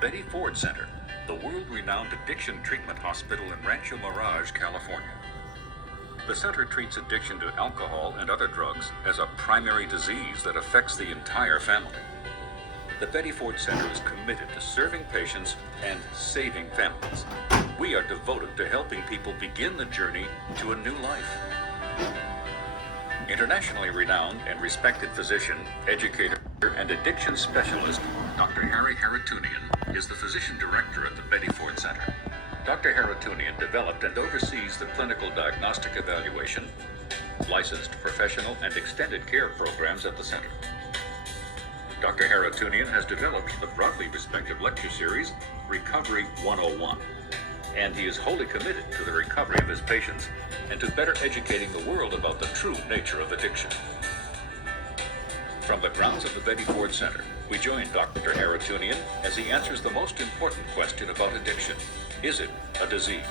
Betty Ford Center, the world-renowned addiction treatment hospital in Rancho Mirage, California. The center treats addiction to alcohol and other drugs as a primary disease that affects the entire family. The Betty Ford Center is committed to serving patients and saving families. We are devoted to helping people begin the journey to a new life. Internationally renowned and respected physician, educator, and addiction specialist, Dr. Harry Haratunian is the physician director at the Betty Ford Center. Dr. Haratunian developed and oversees the clinical diagnostic evaluation, licensed professional and extended care programs at the center. Dr. Haratunian has developed the broadly respected lecture series, Recovery 101, and he is wholly committed to the recovery of his patients and to better educating the world about the true nature of addiction. From the grounds of the Betty Ford Center, we join Dr. Haratunian as he answers the most important question about addiction. Is it a disease?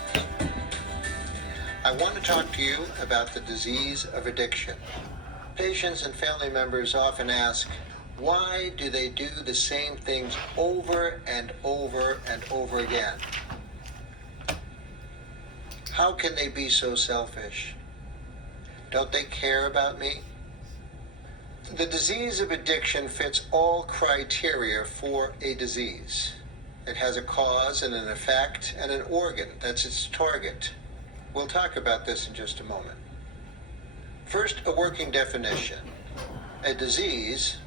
I want to talk to you about the disease of addiction. Patients and family members often ask, why do they do the same things over and over and over again? How can they be so selfish? Don't they care about me? The disease of addiction fits all criteria for a disease. It has a cause and an effect and an organ. That's its target. We'll talk about this in just a moment. First, a working definition. A disease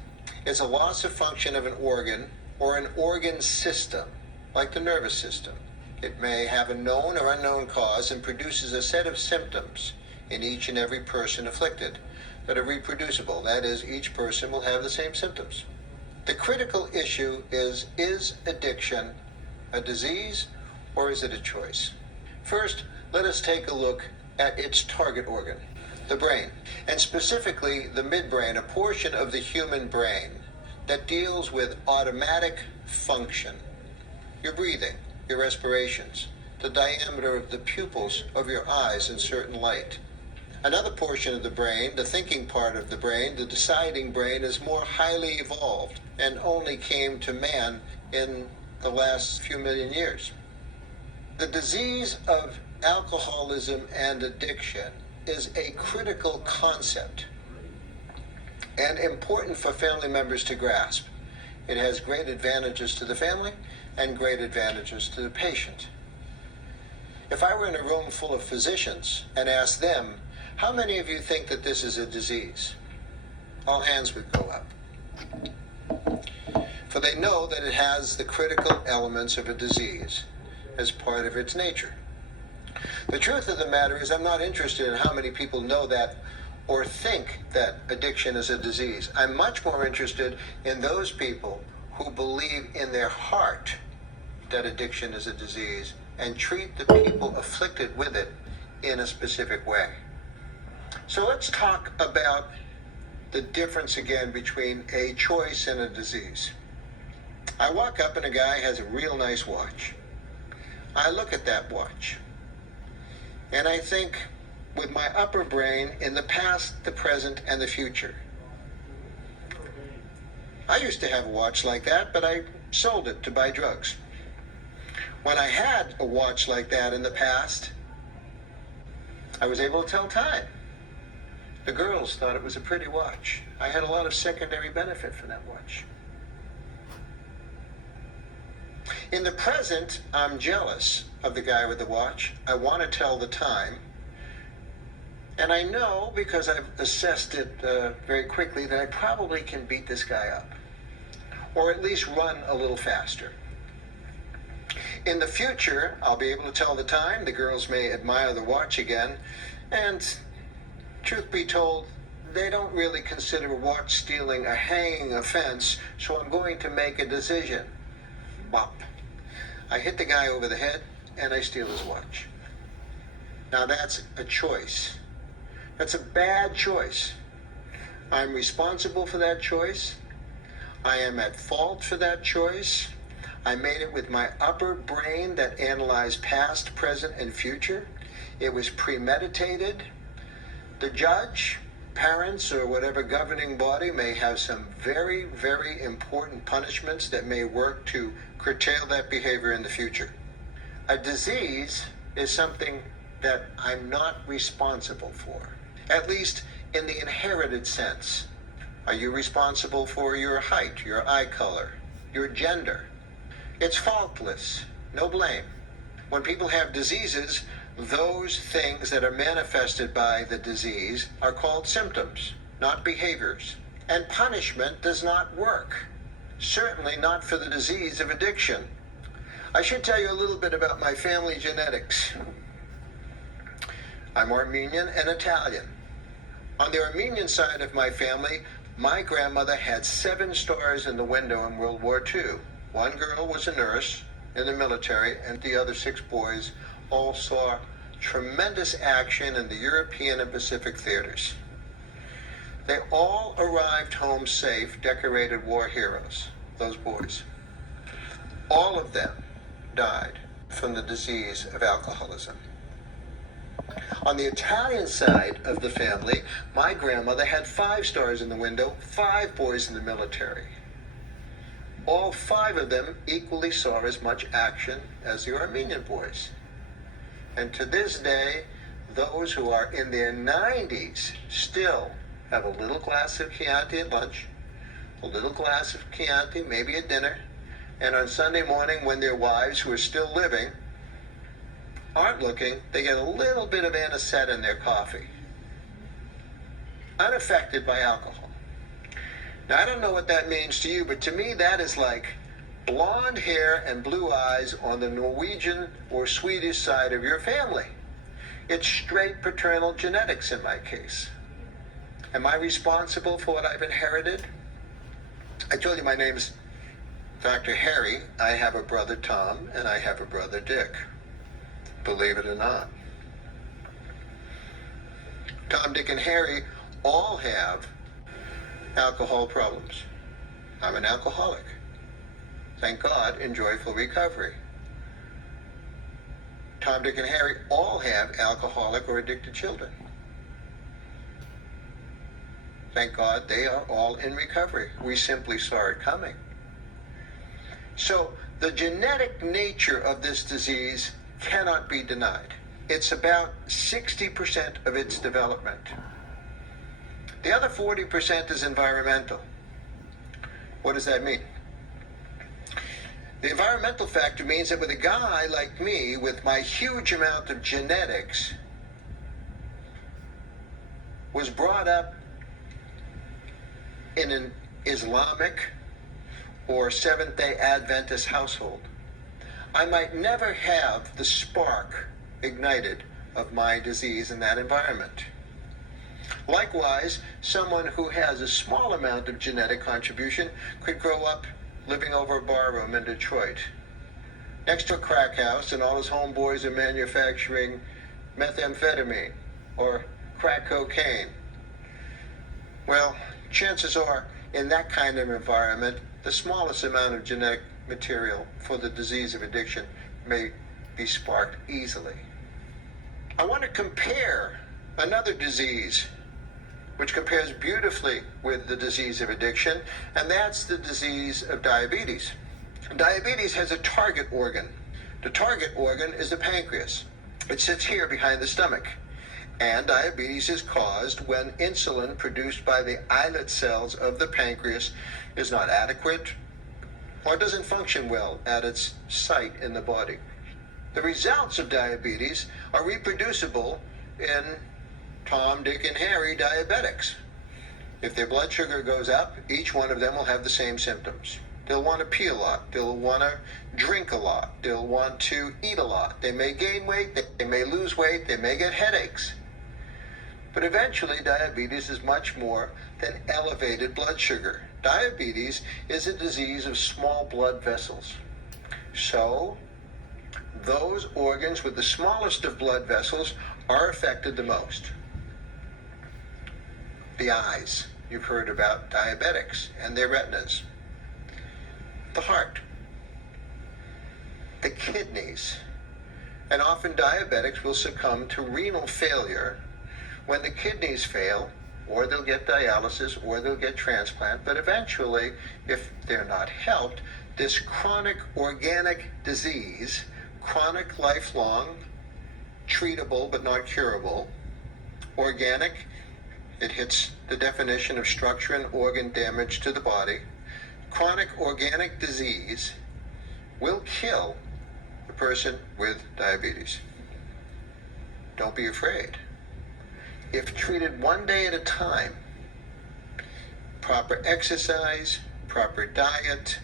is a loss of function of an organ or an organ system, like the nervous system. It may have a known or unknown cause and produces a set of symptoms in each and every person afflicted that are reproducible. That is, each person will have the same symptoms. The critical issue is addiction a disease or is it a choice? First, let us take a look at its target organ, the brain, and specifically the midbrain, a portion of the human brain that deals with automatic function. Your breathing, your respirations, the diameter of the pupils of your eyes in certain light. Another portion of the brain, the thinking part of the brain, the deciding brain, is more highly evolved and only came to man in the last few million years. The disease of alcoholism and addiction is a critical concept and important for family members to grasp. It has great advantages to the family and great advantages to the patient. If I were in a room full of physicians and asked them, how many of you think that this is a disease? All hands would go up. For they know that it has the critical elements of a disease as part of its nature. The truth of the matter is I'm not interested in how many people know that or think that addiction is a disease. I'm much more interested in those people who believe in their heart that addiction is a disease and treat the people afflicted with it in a specific way. So let's talk about the difference again between a choice and a disease. I walk up and a guy has a real nice watch. I look at that watch and I think with my upper brain in the past, the present, and the future. I used to have a watch like that, but I sold it to buy drugs. When I had a watch like that in the past, I was able to tell time. The girls thought it was a pretty watch. I had a lot of secondary benefit from that watch. In the present, I'm jealous of the guy with the watch. I want to tell the time. And I know, because I've assessed it very quickly, that I probably can beat this guy up. Or at least run a little faster. In the future, I'll be able to tell the time. The girls may admire the watch again. And truth be told, they don't really consider watch stealing a hanging offense, so I'm going to make a decision. Bop. I hit the guy over the head, and I steal his watch. Now that's a choice. That's a bad choice. I'm responsible for that choice. I am at fault for that choice. I made it with my upper brain that analyzed past, present, and future. It was premeditated. The judge Parents or whatever governing body may have some very, very important punishments that may work to curtail that behavior in the future. A disease is something that I'm not responsible for, at least in the inherited sense. Are you responsible for your height, your eye color, your gender? It's faultless, no blame. When people have diseases, those things that are manifested by the disease are called symptoms, not behaviors. And punishment does not work, certainly not for the disease of addiction. I should tell you a little bit about my family genetics. I'm Armenian and Italian. On the Armenian side of my family, my grandmother had 7 stars in the window in World War II. One girl was a nurse in the military, and the other 6 boys all saw tremendous action in the European and Pacific theaters. They all arrived home safe, decorated war heroes, those boys. All of them died from the disease of alcoholism. On the Italian side of the family, my grandmother had 5 stars in the window, 5 boys in the military. All 5 of them equally saw as much action as the Armenian boys. And to this day, those who are in their 90s still have a little glass of Chianti at lunch, a little glass of Chianti maybe at dinner, and on Sunday morning when their wives, who are still living, aren't looking, they get a little bit of anisette in their coffee. Unaffected by alcohol. Now, I don't know what that means to you, but to me that is like blonde hair and blue eyes on the Norwegian or Swedish side of your family. It's straight paternal genetics in my case. Am I responsible for what I've inherited? I told you my name's Dr. Harry. I have a brother Tom, and I have a brother Dick. Believe it or not. Tom, Dick, and Harry all have alcohol problems. I'm an alcoholic. Thank God, in joyful recovery. Tom, Dick, and Harry all have alcoholic or addicted children. Thank God they are all in recovery. We simply saw it coming. So the genetic nature of this disease cannot be denied. It's about 60% of its development. The other 40% is environmental. What does that mean? The environmental factor means that with a guy like me, with my huge amount of genetics, was brought up in an Islamic or Seventh-day Adventist household, I might never have the spark ignited of my disease in that environment. Likewise, someone who has a small amount of genetic contribution could grow up living over a barroom in Detroit, next to a crack house, and all his homeboys are manufacturing methamphetamine or crack cocaine. Well, chances are, in that kind of environment, the smallest amount of genetic material for the disease of addiction may be sparked easily. I want to compare another disease which compares beautifully with the disease of addiction, and that's the disease of diabetes. Diabetes has a target organ. The target organ is the pancreas. It sits here behind the stomach. And diabetes is caused when insulin produced by the islet cells of the pancreas is not adequate or doesn't function well at its site in the body. The results of diabetes are reproducible in Tom, Dick, and Harry diabetics. If their blood sugar goes up, each one of them will have the same symptoms. They'll want to pee a lot. They'll want to drink a lot. They'll want to eat a lot. They may gain weight. They may lose weight. They may get headaches. But eventually, diabetes is much more than elevated blood sugar. Diabetes is a disease of small blood vessels. So, those organs with the smallest of blood vessels are affected the most. The eyes. You've heard about diabetics and their retinas. The heart. The kidneys. And often diabetics will succumb to renal failure when the kidneys fail or they'll get dialysis, or they'll get transplant. But eventually, if they're not helped, this chronic organic disease, chronic, lifelong, treatable but not curable, organic, it hits the definition of structure and organ damage to the body. Chronic organic disease will kill the person with diabetes. Don't be afraid. If treated one day at a time, proper exercise, proper diet,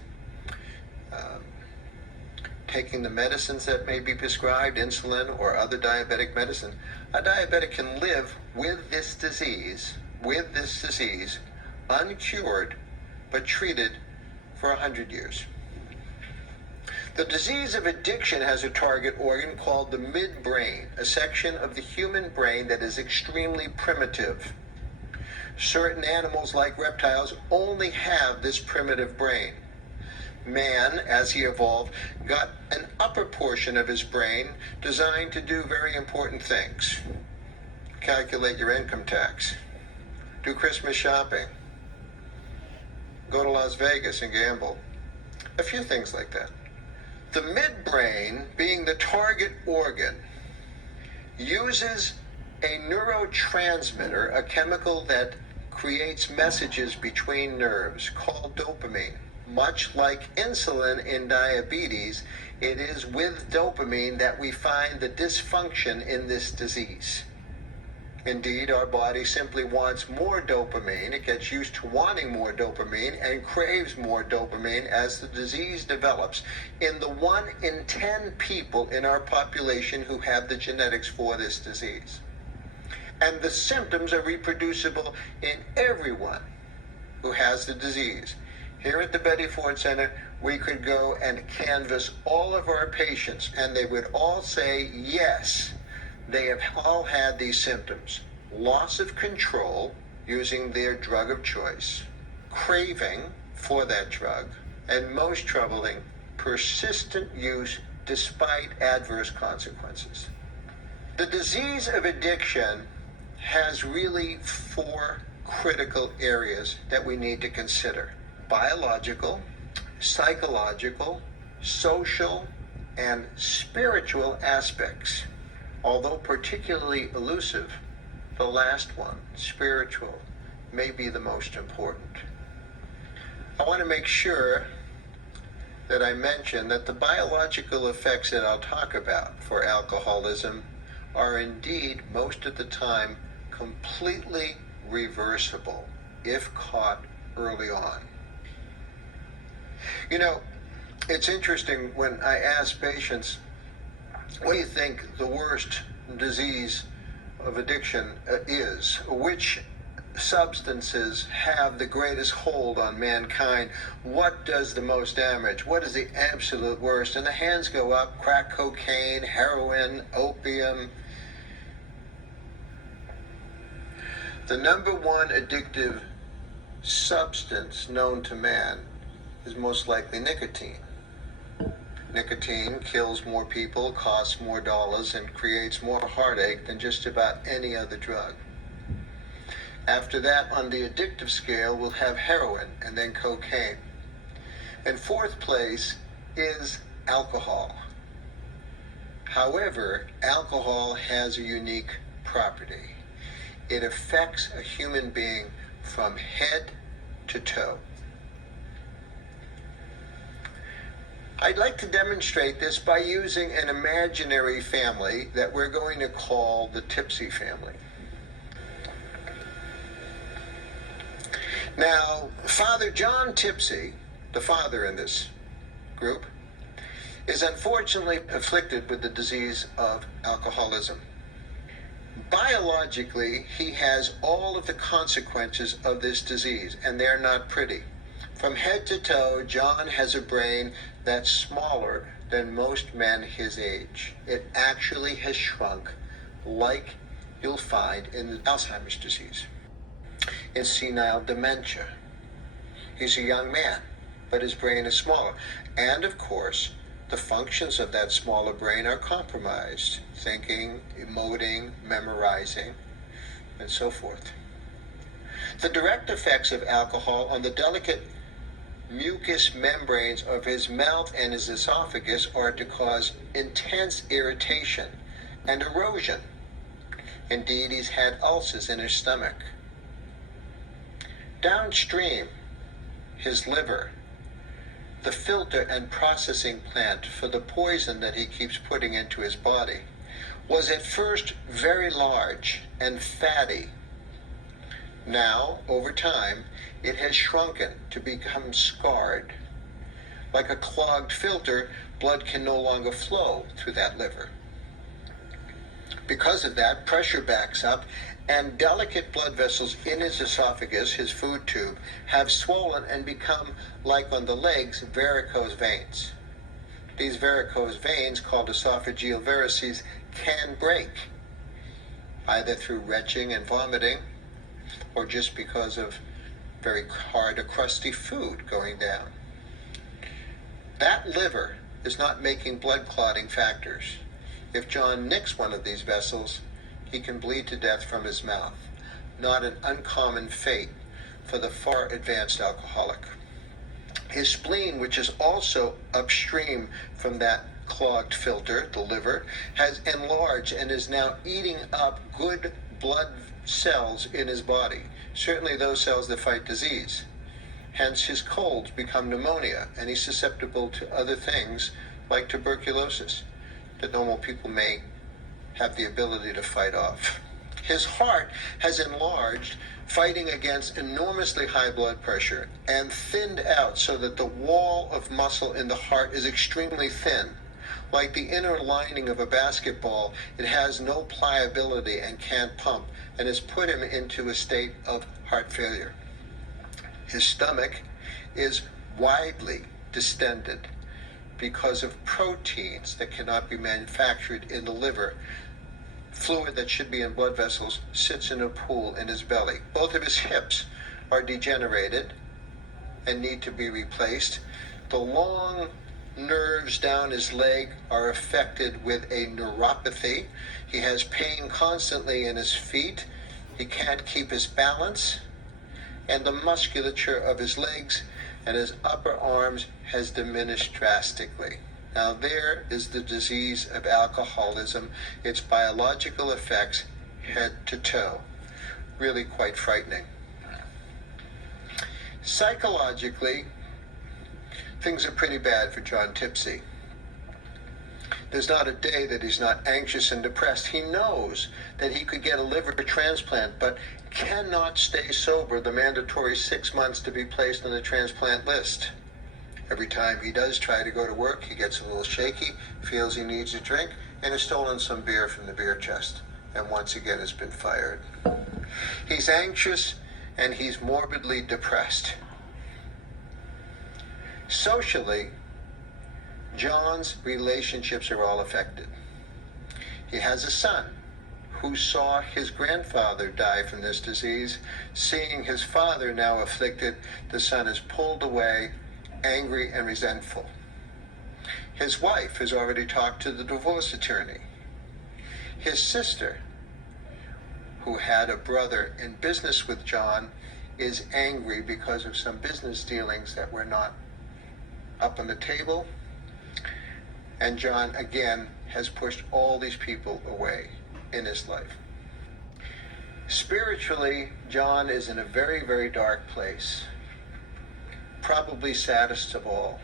taking the medicines that may be prescribed, insulin or other diabetic medicine, a diabetic can live with this disease, uncured, but treated for 100 years. The disease of addiction has a target organ called the midbrain, a section of the human brain that is extremely primitive. Certain animals, like reptiles, only have this primitive brain. Man, as he evolved, got an upper portion of his brain designed to do very important things. Calculate your income tax, do Christmas shopping, go to Las Vegas and gamble. A few things like that. The midbrain, being the target organ, uses a neurotransmitter, a chemical that creates messages between nerves, called dopamine. Much like insulin in diabetes, it is with dopamine that we find the dysfunction in this disease. Indeed, our body simply wants more dopamine. It gets used to wanting more dopamine and craves more dopamine as the disease develops in the 1 in 10 people in our population who have the genetics for this disease. And the symptoms are reproducible in everyone who has the disease. Here at the Betty Ford Center, we could go and canvass all of our patients, and they would all say, yes, they have all had these symptoms. Loss of control using their drug of choice, craving for that drug, and most troubling, persistent use despite adverse consequences. The disease of addiction has really 4 critical areas that we need to consider: biological, psychological, social, and spiritual aspects. Although particularly elusive, the last one, spiritual, may be the most important. I want to make sure that I mention that the biological effects that I'll talk about for alcoholism are indeed, most of the time, completely reversible if caught early on. You know, it's interesting when I ask patients, what do you think the worst disease of addiction is? Which substances have the greatest hold on mankind? What does the most damage? What is the absolute worst? And the hands go up: crack cocaine, heroin, opium. The number 1 addictive substance known to man is most likely nicotine. Nicotine kills more people, costs more dollars, and creates more heartache than just about any other drug. After that, on the addictive scale, we'll have heroin and then cocaine. In 4th place is alcohol. However, alcohol has a unique property. It affects a human being from head to toe. I'd like to demonstrate this by using an imaginary family that we're going to call the Tipsy family. Now, Father John Tipsy, the father in this group, is unfortunately afflicted with the disease of alcoholism. Biologically, he has all of the consequences of this disease, and they're not pretty. From head to toe, John has a brain that's smaller than most men his age. It actually has shrunk, like you'll find in Alzheimer's disease, in senile dementia. He's a young man, but his brain is smaller. And of course, the functions of that smaller brain are compromised: thinking, emoting, memorizing, and so forth. The direct effects of alcohol on the delicate mucous membranes of his mouth and his esophagus are to cause intense irritation and erosion. Indeed, he's had ulcers in his stomach. Downstream, his liver, the filter and processing plant for the poison that he keeps putting into his body, was at first very large and fatty. Now, over time, it has shrunken to become scarred. Like a clogged filter, blood can no longer flow through that liver. Because of that, pressure backs up, and delicate blood vessels in his esophagus, his food tube, have swollen and become, like on the legs, varicose veins. These varicose veins, called esophageal varices, can break, either through retching and vomiting, or just because of very hard or crusty food going down. That liver is not making blood clotting factors. If John nicks one of these vessels, he can bleed to death from his mouth. Not an uncommon fate for the far advanced alcoholic. His spleen, which is also upstream from that clogged filter, the liver, has enlarged and is now eating up good blood cells in his body, certainly those cells that fight disease. Hence his colds become pneumonia, and he's susceptible to other things like tuberculosis that normal people may have the ability to fight off. His heart has enlarged, fighting against enormously high blood pressure, and thinned out so that the wall of muscle in the heart is extremely thin. Like the inner lining of a basketball, it has no pliability and can't pump, and has put him into a state of heart failure. His stomach is widely distended because of proteins that cannot be manufactured in the liver. Fluid that should be in blood vessels sits in a pool in his belly. Both of his hips are degenerated and need to be replaced. The long nerves down his leg are affected with a neuropathy. He has pain constantly in his feet. He can't keep his balance. And the musculature of his legs and his upper arms has diminished drastically. Now there is the disease of alcoholism, its biological effects head to toe. Really quite frightening. Psychologically, things are pretty bad for John Tipsey. There's not a day that he's not anxious and depressed. He knows that he could get a liver transplant, but cannot stay sober the mandatory 6 months to be placed on the transplant list. Every time he does try to go to work, he gets a little shaky, feels he needs a drink, and has stolen some beer from the beer chest, and once again has been fired. He's anxious and he's morbidly depressed. Socially, John's relationships are all affected. He has a son who saw his grandfather die from this disease. Seeing his father now afflicted, the son is pulled away, angry and resentful. His wife has already talked to the divorce attorney. His sister, who had a brother in business with John, is angry because of some business dealings that were not up on the table. And John, again, has pushed all these people away in his life. Spiritually, John is in a very, very dark place. Probably saddest of all.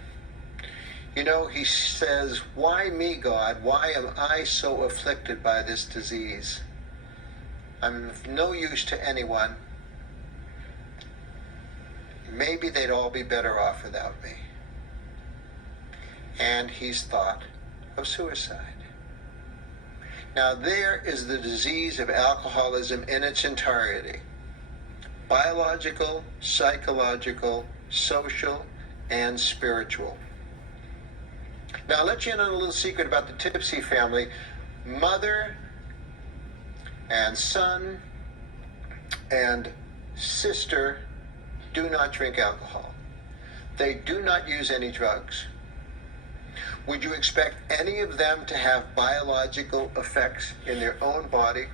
You know, he says, "Why me, God? Why am I so afflicted by this disease? I'm of no use to anyone. Maybe they'd all be better off without me." And he's thought of suicide. Now there is the disease of alcoholism in its entirety. Biological, psychological, social, and spiritual. Now I'll let you in on a little secret about the Tipsey family. Mother and son and sister do not drink alcohol. They do not use any drugs. Would you expect any of them to have biological effects in their own body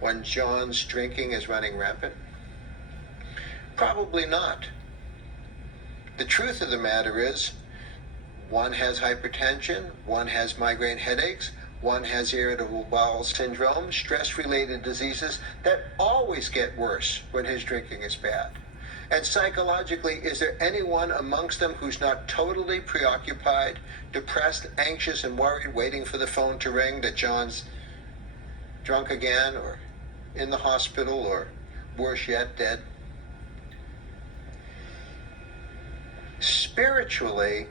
when John's drinking is running rampant? Probably not. The truth of the matter is, one has hypertension, one has migraine headaches, one has irritable bowel syndrome, stress-related diseases that always get worse when his drinking is bad. And psychologically, is there anyone amongst them who's not totally preoccupied, depressed, anxious, and worried, waiting for the phone to ring that John's drunk again, or in the hospital, or worse yet, dead? Spiritually,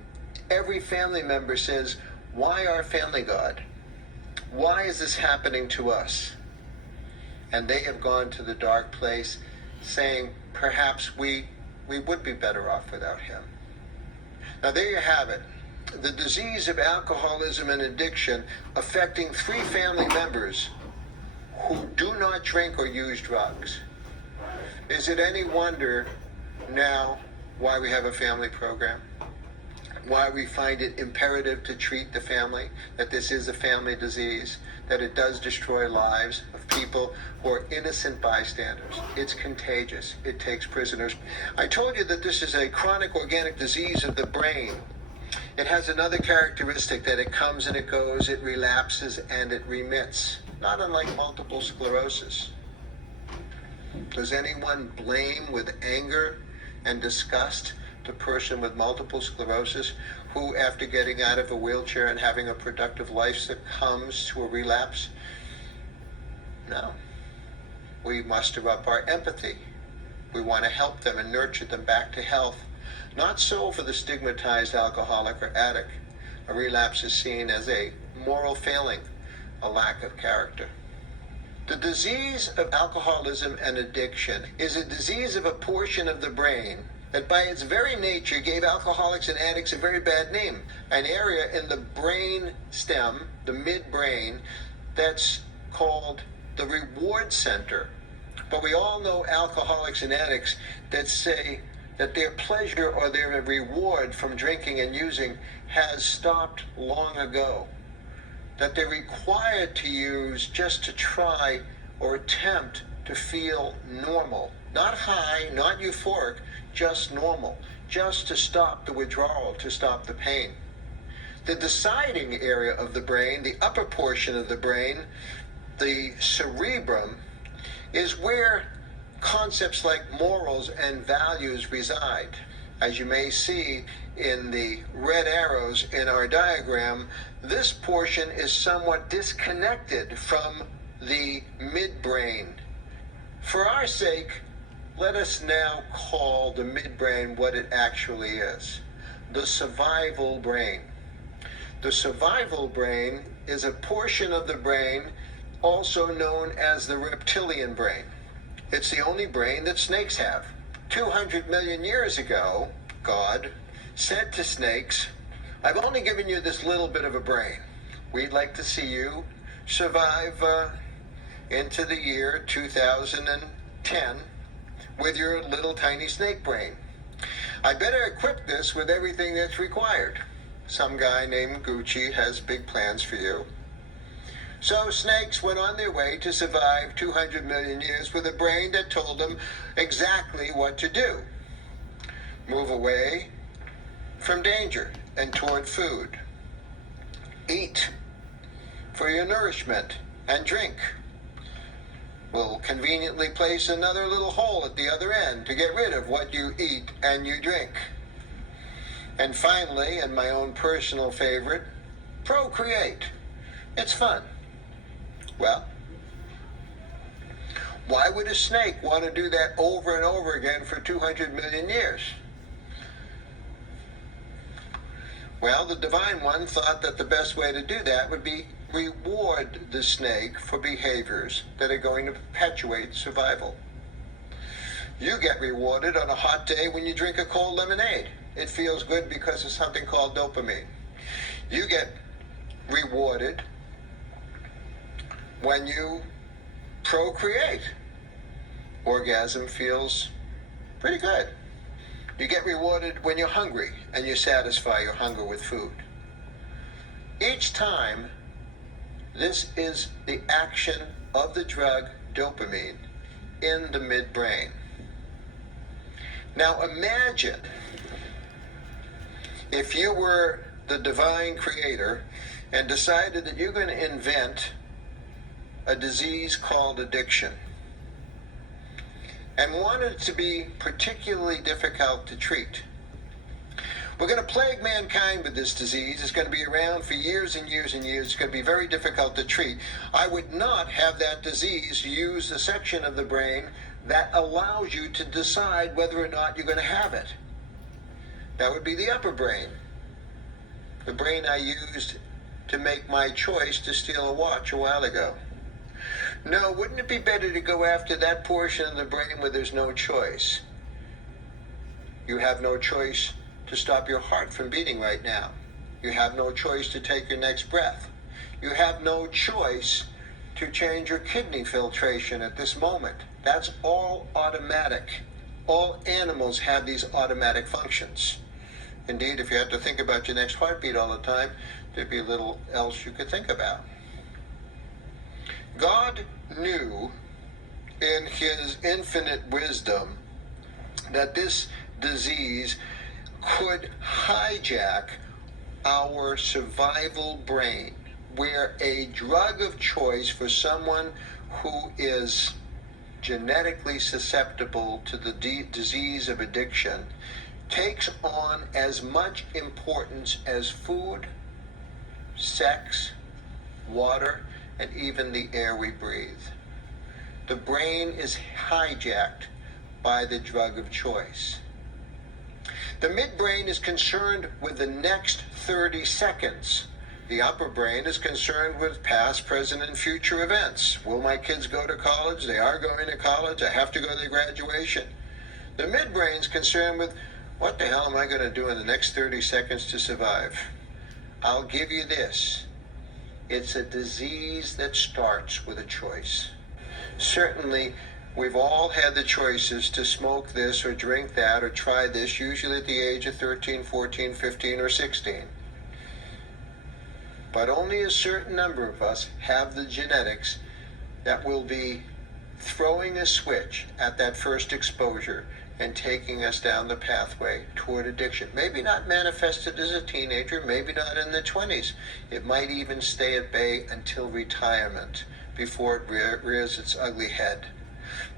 every family member says, why our family God? Why is this happening to us? And they have gone to the dark place saying, perhaps we would be better off without him. Now there you have it. The disease of alcoholism and addiction affecting 3 family members who do not drink or use drugs. Is it any wonder now why we have a family program? Why we find it imperative to treat the family, that this is a family disease, that it does destroy lives of people who are innocent bystanders. It's contagious. It takes prisoners. I told you that this is a chronic organic disease of the brain. It has another characteristic, that it comes and it goes, it relapses and it remits, not unlike multiple sclerosis. Does anyone blame with anger and disgust the person with multiple sclerosis who, after getting out of a wheelchair and having a productive life, succumbs to a relapse? No. We muster up our empathy. We want to help them and nurture them back to health. Not so for the stigmatized alcoholic or addict. A relapse is seen as a moral failing, a lack of character. The disease of alcoholism and addiction is a disease of a portion of the brain that by its very nature gave alcoholics and addicts a very bad name. An area in the brain stem, the midbrain, that's called the reward center. But we all know alcoholics and addicts that say that their pleasure or their reward from drinking and using has stopped long ago. That they're required to use just to try or attempt to feel normal. Not high, not euphoric, just normal. Just to stop the withdrawal, to stop the pain. The deciding area of the brain, the upper portion of the brain, the cerebrum, is where concepts like morals and values reside. As you may see in the red arrows in our diagram, this portion is somewhat disconnected from the midbrain. For our sake, let us now call the midbrain what it actually is: the survival brain. The survival brain is a portion of the brain also known as the reptilian brain. It's the only brain that snakes have. 200 million years ago, God said to snakes, I've only given you this little bit of a brain. We'd like to see you survive into the year 2010 with your little tiny snake brain. I better equip this with everything that's required. Some guy named Gucci has big plans for you. So snakes went on their way to survive 200 million years with a brain that told them exactly what to do. Move away from danger and toward food. Eat for your nourishment and drink. We'll conveniently place another little hole at the other end to get rid of what you eat and you drink. And finally, and my own personal favorite, procreate. It's fun. Well, why would a snake want to do that over and over again for 200 million years? Well, the Divine One thought that the best way to do that would be reward the snake for behaviors that are going to perpetuate survival. You get rewarded on a hot day when you drink a cold lemonade. It feels good because of something called dopamine. You get rewarded when you procreate. Orgasm feels pretty good. You get rewarded when you're hungry and you satisfy your hunger with food. Each time, this is the action of the drug dopamine in the midbrain. Now imagine if you were the divine creator and decided that you're going to invent a disease called addiction and wanted it to be particularly difficult to treat. We're going to plague mankind with this disease. It's going to be around for years and years and years. It's going to be very difficult to treat. I would not have that disease use the section of the brain that allows you to decide whether or not you're going to have it. That would be the upper brain. The brain I used to make my choice to steal a watch a while ago. No, wouldn't it be better to go after that portion of the brain where there's no choice? You have no choice to stop your heart from beating right now. You have no choice to take your next breath. You have no choice to change your kidney filtration at this moment. That's all automatic. All animals have these automatic functions. Indeed, if you had to think about your next heartbeat all the time, there'd be little else you could think about. God knew in his infinite wisdom that this disease could hijack our survival brain, where a drug of choice for someone who is genetically susceptible to the disease of addiction takes on as much importance as food, sex, water, and even the air we breathe. The brain is hijacked by the drug of choice. The midbrain is concerned with the next 30 seconds. The upper brain is concerned with past, present, and future events. Will my kids go to college? They are going to college. I have to go to their graduation. The midbrain is concerned with what the hell am I going to do in the next 30 seconds to survive? I'll give you this. It's a disease that starts with a choice. Certainly, we've all had the choices to smoke this or drink that or try this, usually at the age of 13, 14, 15, or 16. But only a certain number of us have the genetics that will be throwing a switch at that first exposure and taking us down the pathway toward addiction. Maybe not manifested as a teenager, maybe not in the 20s. It might even stay at bay until retirement before it rears its ugly head.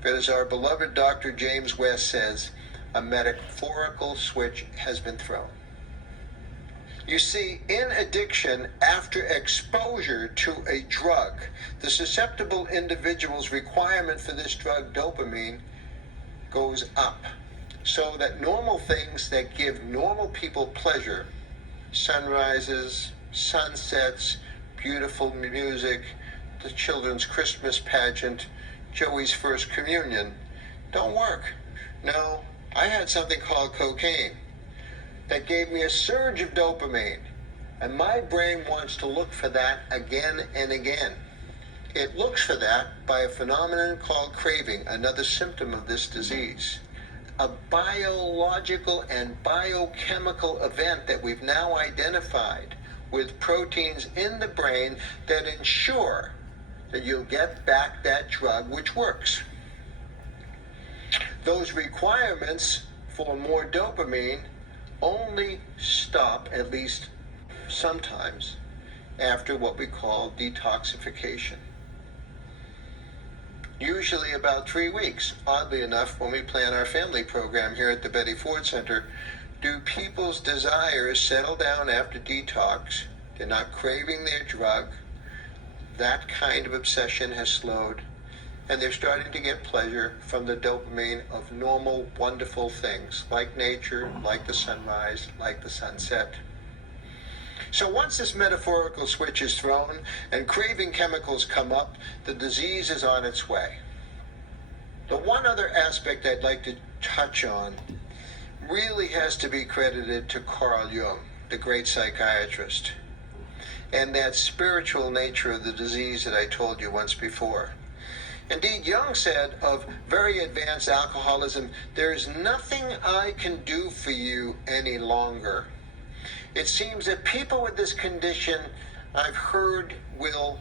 But as our beloved Dr. James West says, a metaphorical switch has been thrown. You see, in addiction, after exposure to a drug, the susceptible individual's requirement for this drug, dopamine, goes up. So that normal things that give normal people pleasure, sunrises, sunsets, beautiful music, the children's Christmas pageant, Joey's first communion, don't work. No, I had something called cocaine that gave me a surge of dopamine, and my brain wants to look for that again and again. It looks for that by a phenomenon called craving, another symptom of this disease. A biological and biochemical event that we've now identified with proteins in the brain that ensure that you'll get back that drug which works. Those requirements for more dopamine only stop, at least sometimes, after what we call detoxification. Usually about 3 weeks. Oddly enough, when we plan our family program here at the Betty Ford Center, do people's desires settle down after detox? They're not craving their drug. That kind of obsession has slowed, and they're starting to get pleasure from the dopamine of normal, wonderful things, like nature, like the sunrise, like the sunset. So once this metaphorical switch is thrown and craving chemicals come up, the disease is on its way. The one other aspect I'd like to touch on really has to be credited to Carl Jung, the great psychiatrist, and that spiritual nature of the disease that I told you once before. Indeed, Jung said of very advanced alcoholism, "There's nothing I can do for you any longer." It seems that people with this condition, I've heard, will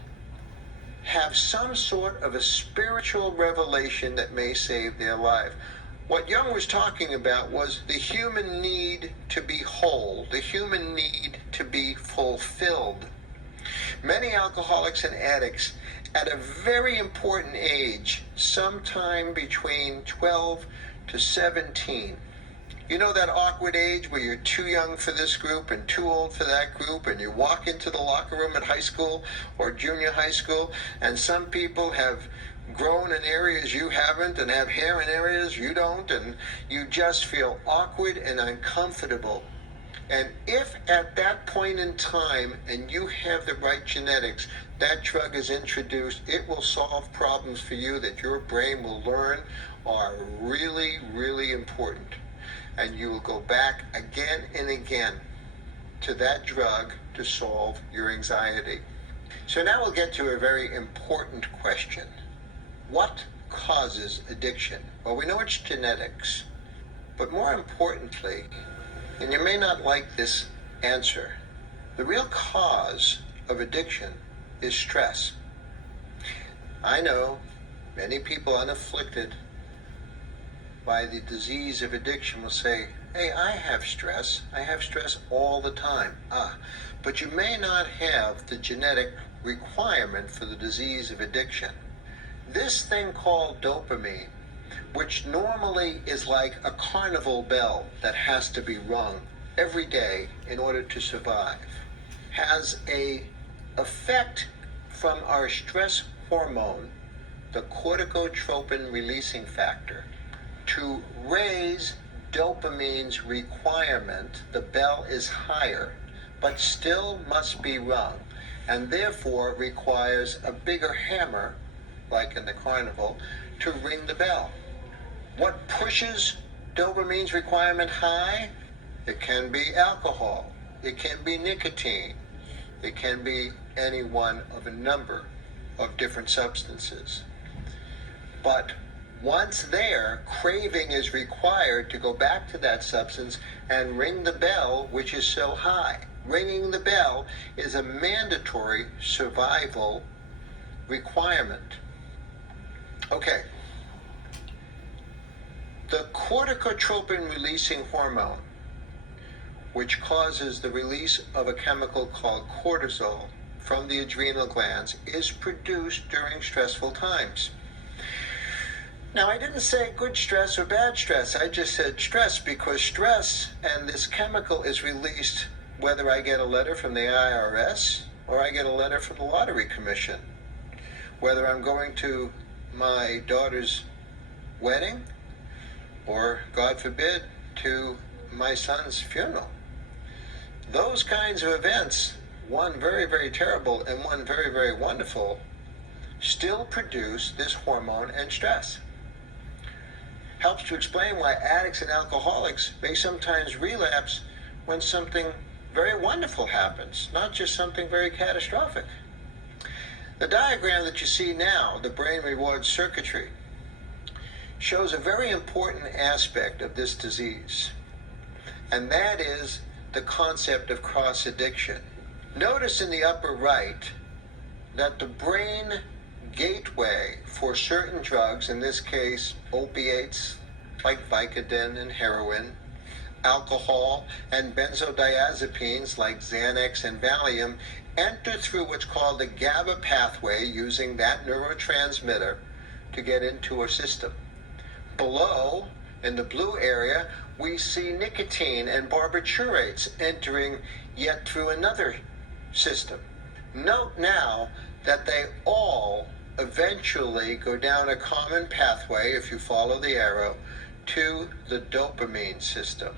have some sort of a spiritual revelation that may save their life. What Jung was talking about was the human need to be whole, the human need to be fulfilled. Many alcoholics and addicts at a very important age, sometime between 12 to 17. You know that awkward age where you're too young for this group and too old for that group, and you walk into the locker room at high school or junior high school, and some people have grown in areas you haven't and have hair in areas you don't, and you just feel awkward and uncomfortable. And if at that point in time, and you have the right genetics, that drug is introduced, it will solve problems for you that your brain will learn are really, really important. And you will go back again and again to that drug to solve your anxiety. So now we'll get to a very important question. What causes addiction? Well, we know it's genetics, but more importantly, and you may not like this answer, the real cause of addiction is stress. I know many people unafflicted by the disease of addiction will say, hey, I have stress all the time. But you may not have the genetic requirement for the disease of addiction. This thing called dopamine, which normally is like a carnival bell that has to be rung every day in order to survive, has a effect from our stress hormone, the corticotropin releasing factor, to raise dopamine's requirement. The bell is higher, but still must be rung, and therefore requires a bigger hammer, like in the carnival, to ring the bell. What pushes dopamine's requirement high? It can be alcohol, it can be nicotine, it can be any one of a number of different substances. But once there, craving is required to go back to that substance and ring the bell, which is so high. Ringing the bell is a mandatory survival requirement. Okay. The corticotropin releasing hormone, which causes the release of a chemical called cortisol from the adrenal glands, is produced during stressful times. Now, I didn't say good stress or bad stress. I just said stress because stress and this chemical is released whether I get a letter from the IRS or I get a letter from the Lottery Commission, whether I'm going to my daughter's wedding or, God forbid, to my son's funeral. Those kinds of events, one very, very terrible and one very, very wonderful, still produce this hormone and stress. Helps to explain why addicts and alcoholics may sometimes relapse when something very wonderful happens, not just something very catastrophic. The diagram that you see now, the brain reward circuitry, shows a very important aspect of this disease, and that is the concept of cross-addiction. Notice in the upper right that the brain gateway for certain drugs, in this case opiates like Vicodin and heroin, alcohol and benzodiazepines like Xanax and Valium, enter through what's called the GABA pathway using that neurotransmitter to get into a system. Below, in the blue area, we see nicotine and barbiturates entering yet through another system. Note now that they all eventually go down a common pathway, if you follow the arrow, to the dopamine system.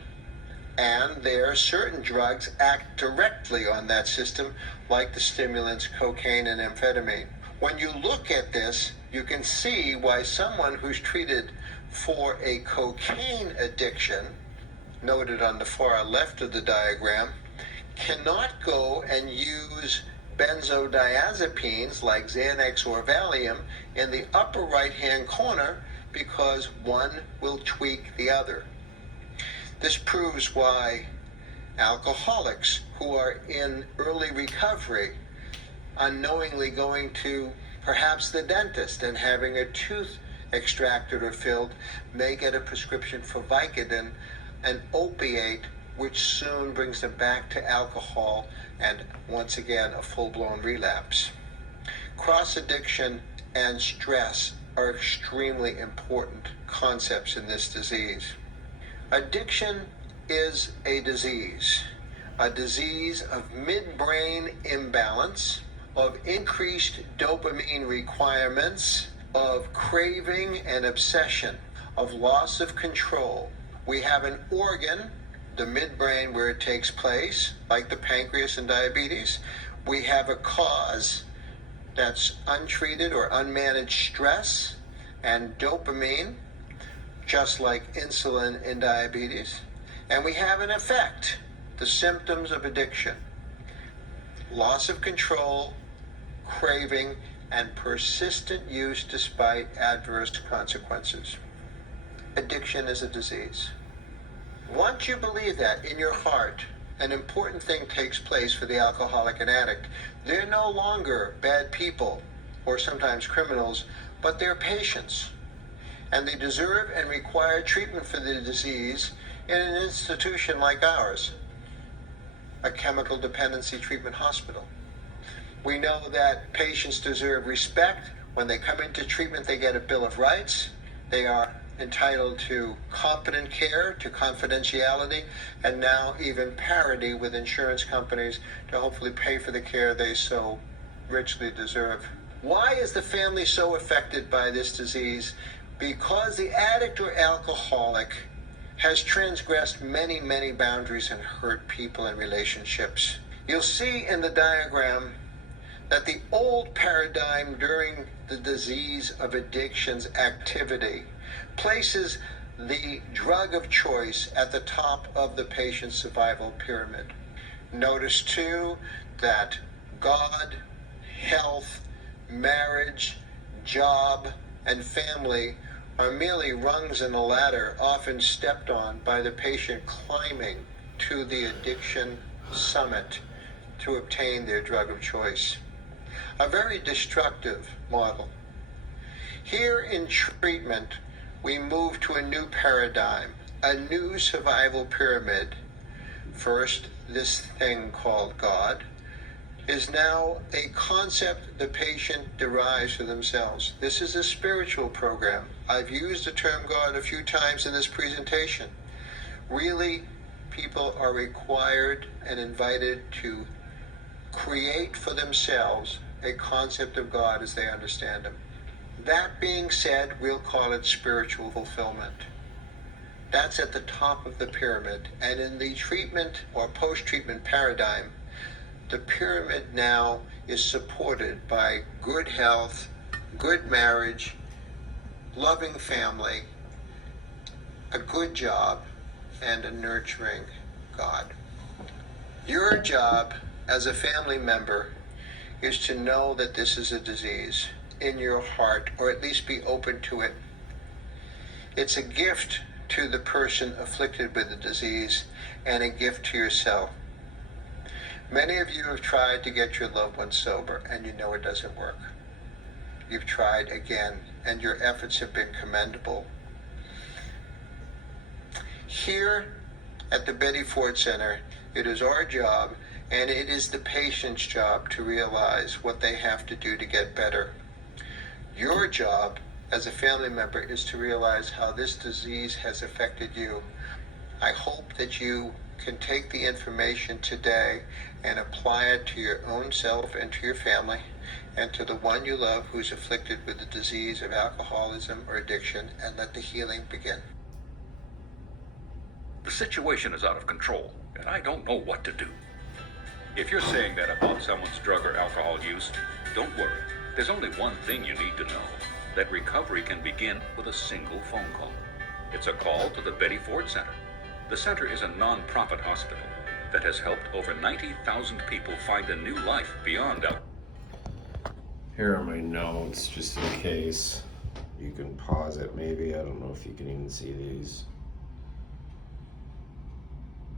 And there, certain drugs act directly on that system, like the stimulants cocaine and amphetamine. When you look at this, you can see why someone who's treated for a cocaine addiction, noted on the far left of the diagram, cannot go and use benzodiazepines like Xanax or Valium in the upper right-hand corner because one will tweak the other. This proves why alcoholics who are in early recovery, unknowingly going to perhaps the dentist and having a tooth extracted or filled, may get a prescription for Vicodin, an opiate which soon brings them back to alcohol and once again a full-blown relapse. Cross-addiction and stress are extremely important concepts in this disease. Addiction is a disease of midbrain imbalance, of increased dopamine requirements, of craving and obsession, of loss of control. We have an organ, the midbrain, where it takes place, like the pancreas in diabetes. We have a cause, that's untreated or unmanaged stress and dopamine, just like insulin in diabetes. And we have an effect, the symptoms of addiction: loss of control, craving, and persistent use despite adverse consequences. Addiction is a disease. Once you believe that in your heart, an important thing takes place for the alcoholic and addict. They're no longer bad people or sometimes criminals, but they're patients. And they deserve and require treatment for the disease in an institution like ours, a chemical dependency treatment hospital. We know that patients deserve respect. When they come into treatment, they get a Bill of Rights. They are entitled to competent care, to confidentiality, and now even parity with insurance companies to hopefully pay for the care they so richly deserve. Why is the family so affected by this disease? Because the addict or alcoholic has transgressed many, many boundaries and hurt people and relationships. You'll see in the diagram that the old paradigm during the disease of addiction's activity places the drug of choice at the top of the patient's survival pyramid. Notice too that God, health, marriage, job, and family are merely rungs in the ladder, often stepped on by the patient climbing to the addiction summit to obtain their drug of choice. A very destructive model. Here in treatment, we move to a new paradigm, a new survival pyramid. First, this thing called God is now a concept the patient derives for themselves. This is a spiritual program. I've used the term God a few times in this presentation. Really, people are required and invited to create for themselves a concept of God as they understand him. That being said, we'll call it spiritual fulfillment. That's at the top of the pyramid. And in the treatment or post-treatment paradigm, the pyramid now is supported by good health, good marriage, loving family, a good job, and a nurturing God. Your job as a family member is to know that this is a disease in your heart, or at least be open to it. It's a gift to the person afflicted with the disease and a gift to yourself. Many of you have tried to get your loved ones sober, and you know it doesn't work. You've tried again, and your efforts have been commendable. Here at the Betty Ford Center, it is our job, and it is the patient's job, to realize what they have to do to get better. Your job as a family member is to realize how this disease has affected you. I hope that you can take the information today and apply it to your own self and to your family and to the one you love who's afflicted with the disease of alcoholism or addiction, and let the healing begin. The situation is out of control, and I don't know what to do. If you're saying that about someone's drug or alcohol use, don't worry. There's only one thing you need to know: that recovery can begin with a single phone call. It's a call to the Betty Ford Center. The center is a non-profit hospital that has helped over 90,000 people find a new life beyond alcohol. Here are my notes, just in case. You can pause it maybe. I don't know if you can even see these.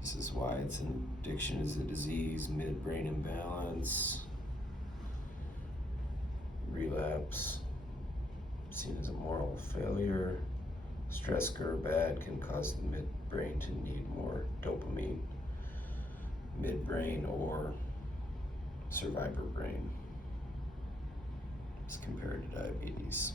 This is why it's an addiction is a disease, midbrain imbalance, relapse, seen as a moral failure. Stress, good or bad, can cause the midbrain to need more dopamine. Midbrain or survivor brain as compared to diabetes.